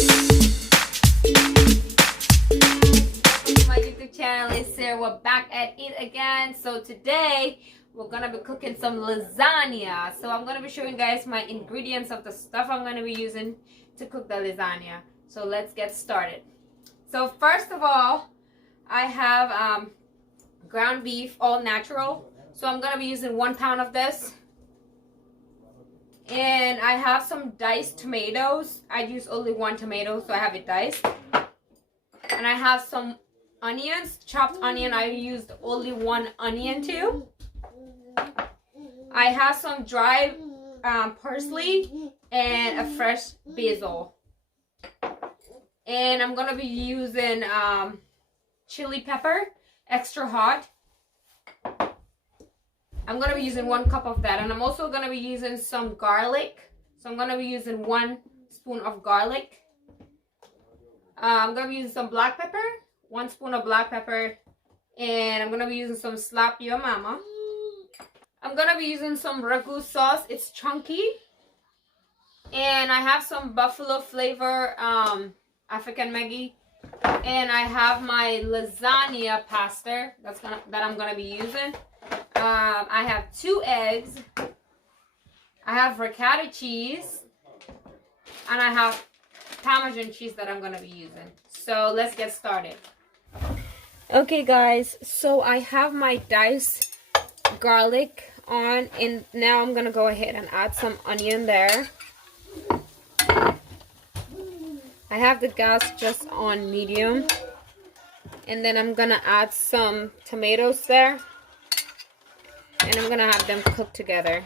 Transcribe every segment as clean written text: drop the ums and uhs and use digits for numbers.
Welcome to my YouTube channel. It's Sarah. We're back at it again. So today we're gonna be cooking some lasagna. So I'm gonna be showing you guys my ingredients of the stuff I'm gonna be using to cook the lasagna. So let's get started. So first of all, I have ground beef, all natural. So I'm gonna be using 1 pound of this. And I have some diced tomatoes. I use only 1 tomato, so I have it diced. And I have some onions, chopped onion. I used only 1 onion too. I have some dry parsley and a fresh basil. And I'm gonna be using chili pepper, extra hot. I'm going to be using 1 cup of that. And I'm also going to be using some garlic. So I'm going to be using 1 spoon of garlic. I'm going to be using some black pepper. 1 spoon of black pepper. And I'm going to be using some Slap Your Mama. I'm going to be using some Ragu sauce. It's chunky. And I have some buffalo flavor African Maggie. And I have my lasagna pasta that I'm going to be using. I have 2 eggs, I have ricotta cheese, and I have Parmesan cheese that I'm going to be using. So let's get started. Okay guys, so I have my diced garlic on, and now I'm going to go ahead and add some onion there. I have the gas just on medium, and then I'm going to add some tomatoes there. And I'm gonna have them cook together.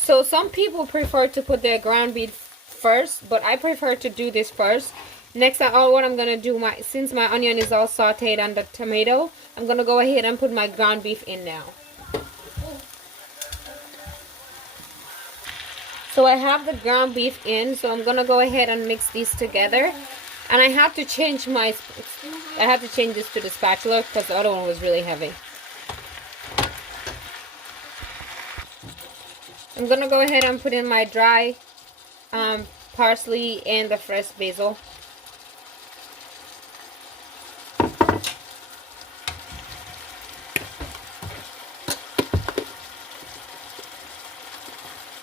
So some people prefer to put their ground beef first, but I prefer to do this first. Next, what I'm gonna do, since my onion is all sauteed and the tomato, I'm gonna go ahead and put my ground beef in now. So I have the ground beef in, so I'm gonna go ahead and mix these together. And I have to change this to the spatula because the other one was really heavy. I'm going to go ahead and put in my dry parsley and the fresh basil.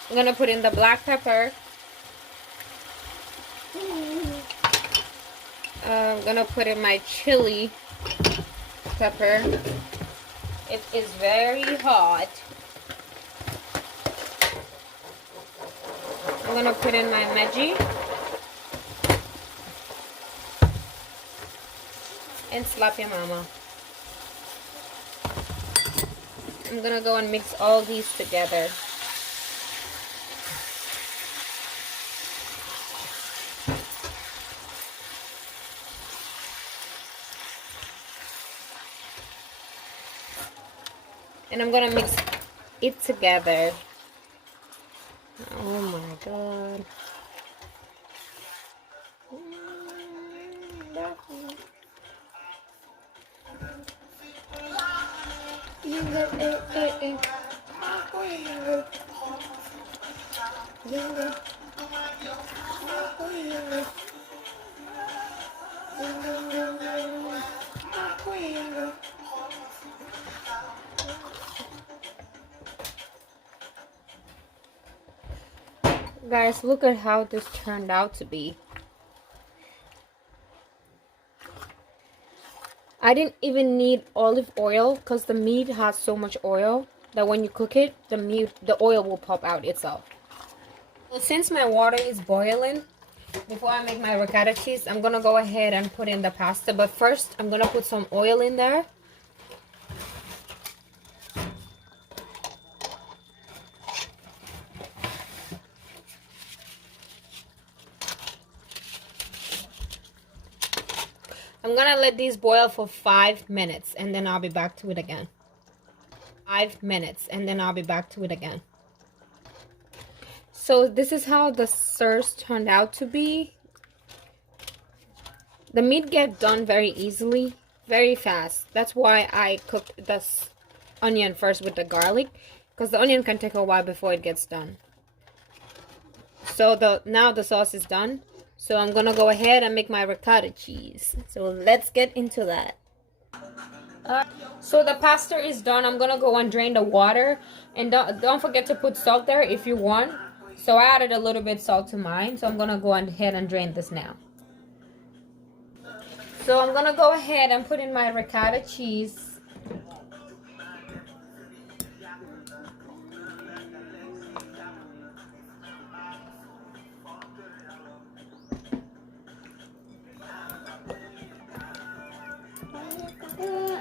I'm going to put in the black pepper. I'm going to put in my chili pepper. It is very hot. I'm going to put in my Maggie and Slap Your Mama. I'm going to go and mix all these together. And I'm going to mix it together. Oh my god. Guys, look at how this turned out to be. I didn't even need olive oil because the meat has so much oil that when you cook it, the oil will pop out itself. So since my water is boiling, before I make my ricotta cheese, I'm gonna go ahead and put in the pasta. But first, I'm gonna put some oil in there. I'm gonna let these boil for 5 minutes and then I'll be back to it again. 5 minutes and then I'll be back to it again. So this is how the sauce turned out to be. The meat gets done very easily, very fast. That's why I cooked this onion first with the garlic, because the onion can take a while before it gets done. So now the sauce is done. So I'm gonna go ahead and make my ricotta cheese. So let's get into that. So the pasta is done. I'm gonna go and drain the water, and don't forget to put salt there if you want. So I added a little bit salt to mine. So I'm gonna go ahead and drain this now. So I'm gonna go ahead and put in my ricotta cheese.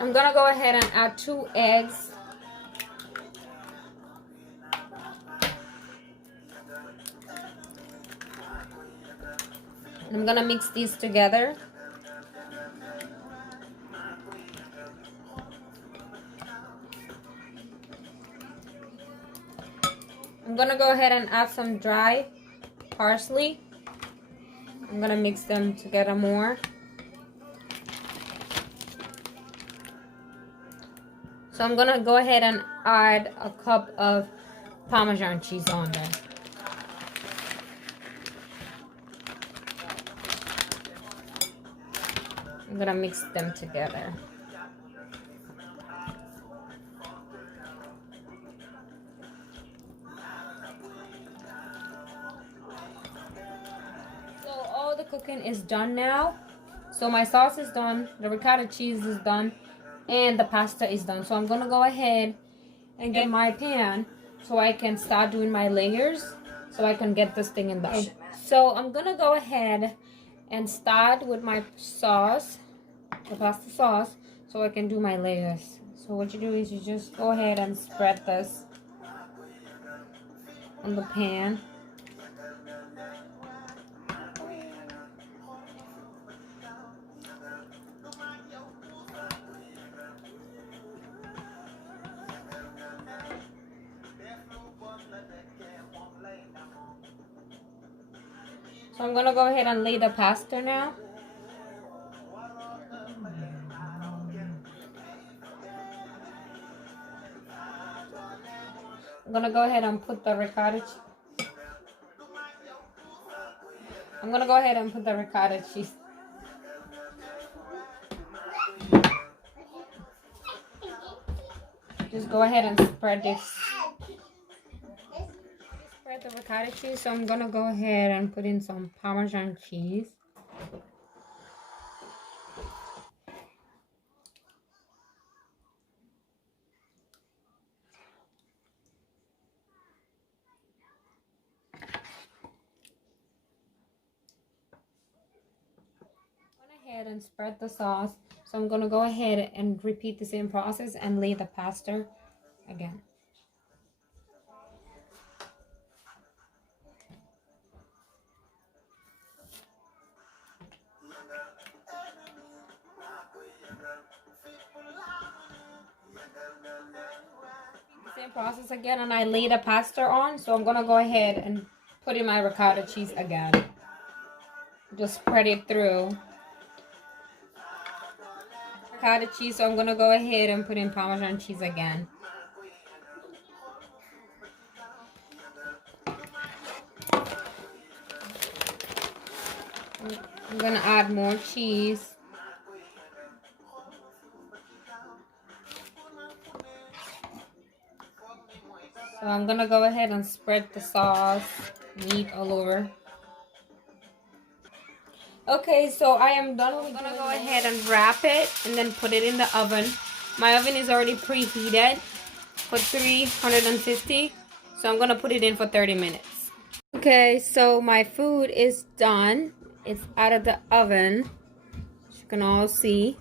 I'm gonna go ahead and add 2 eggs. I'm gonna mix these together. I'm gonna go ahead and add some dry parsley. I'm gonna mix them together more. So I'm gonna go ahead and add a cup of Parmesan cheese on there. I'm gonna mix them together. So all the cooking is done now. So my sauce is done, the ricotta cheese is done, and the pasta is done. So I'm gonna go ahead and get my pan so I can start doing my layers, so I can get this thing in the oven. So I'm gonna go ahead and start with my sauce, the pasta sauce, so I can do my layers. So what you do is you just go ahead and spread this on the pan. So I'm gonna go ahead and lay the pasta now. I'm gonna go ahead and put the ricotta cheese. Just go ahead and spread this. Spread the ricotta cheese. So I'm gonna go ahead and put in some Parmesan cheese. And spread the sauce. So I'm gonna go ahead and repeat the same process and lay the pasta again. Same process again, and I lay the pasta on. So I'm gonna go ahead and put in my ricotta cheese again. Just spread it through. Ricotta cheese, so I'm gonna go ahead and put in Parmesan cheese again. I'm gonna add more cheese. So I'm gonna go ahead and spread the sauce, meat all over. Okay, so I am done. I'm gonna go ahead and wrap it and then put it in the oven. My oven is already preheated for 350. So I'm gonna put it in for 30 minutes. Okay, so my food is done. It's out of the oven, as you can all see.